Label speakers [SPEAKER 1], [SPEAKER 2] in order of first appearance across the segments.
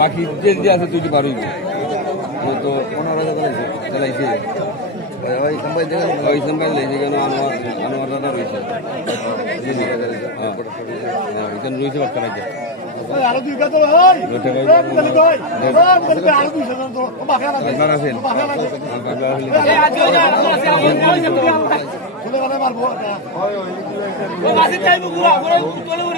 [SPEAKER 1] বাকি যে আছে তুই পারবি? তো পনেরো হাজার চালাইছে চালাইছে। ওই সম্পাদ ওই সম্পাদ লাইছে কেন আনোয়ার আনোয়ার দাদা রয়েছে। হ্যাঁ,
[SPEAKER 2] হ্যাঁ, হ্যাঁ,
[SPEAKER 1] হ্যাঁ রয়েছে বাচ্চা রাখছে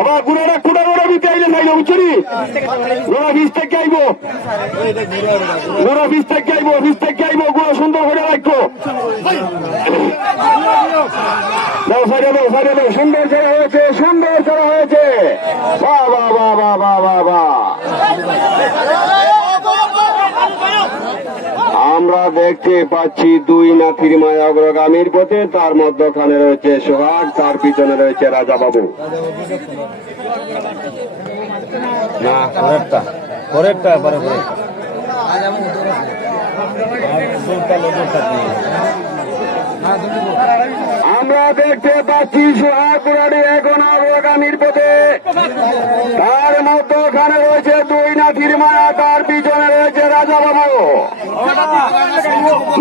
[SPEAKER 3] আবার গুড়ারা কুড়া গোড়া বিতে আইলে নাইলে উচুরি গোড়া বীজ থেকে আইব। গোড়া বীজ থেকে আইব বীজ থেকে আইব গুড়া সুন্দর করে রাখব। দাও সাইডে সুন্দর করা হয়েছে, সুন্দর করা হয়েছে। বা বা বাহ বাহ বাহ আমরা দেখতে পাচ্ছি দুই নাথির মায়া অগ্রগামীর পথে তার মধ্যখানে রয়েছে সোহাগ তার পিছনে রয়েছে রাজা বাবু
[SPEAKER 1] না পরেরটা। পরেরটা এবারে
[SPEAKER 3] আমরা দেখতে পাচ্ছি সোহাগ বুড়ারি এখন অগ্রগামীর পথে তার মধ্যখানে রয়েছে দুই নাথির মায়া তার পিছনে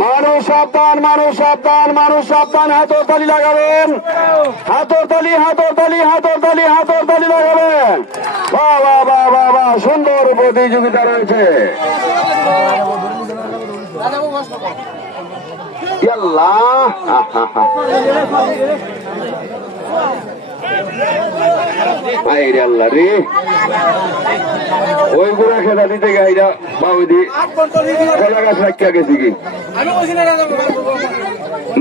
[SPEAKER 3] মানুষ সাবধান মানুষ সাবধান মানুষ সাবধান হাতর তালি লাগাবেন। হাতর তালি হাতর তালি হাতর তালি হাতর তালি লাগাবেন। বাহ বাহ বাহ সুন্দর প্রতিযোগিতা রয়েছে। ইয়াল্লাহ হা, হা, হা। আইরে আল্লাহ রে ওই গুড়া খেলা দিতে গাইরা বাবুদি কলা গাছ রাখিয়া গেছি কি?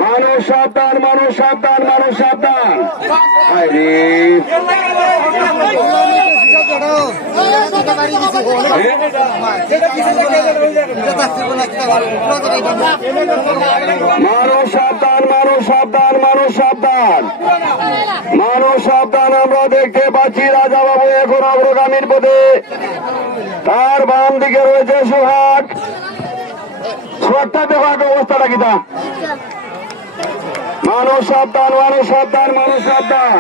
[SPEAKER 3] মানুষ সাবধান মানুষ সাবধান মানুষ সাবধান। আরে মানুষ সাবধান মানুষ সাবধান মানুষ সাবধান। মানুষ সাবধান, আমরা দেখতে পাচ্ছি রাজা বাবু এখন অগ্রগামীর পথে। তার বাম দিকে রয়েছে সুহাট সুহাটটা দেখো অবস্থাটা কিতা মানুষ সাবধান মানুষ সাবধান মানুষ সাবধান।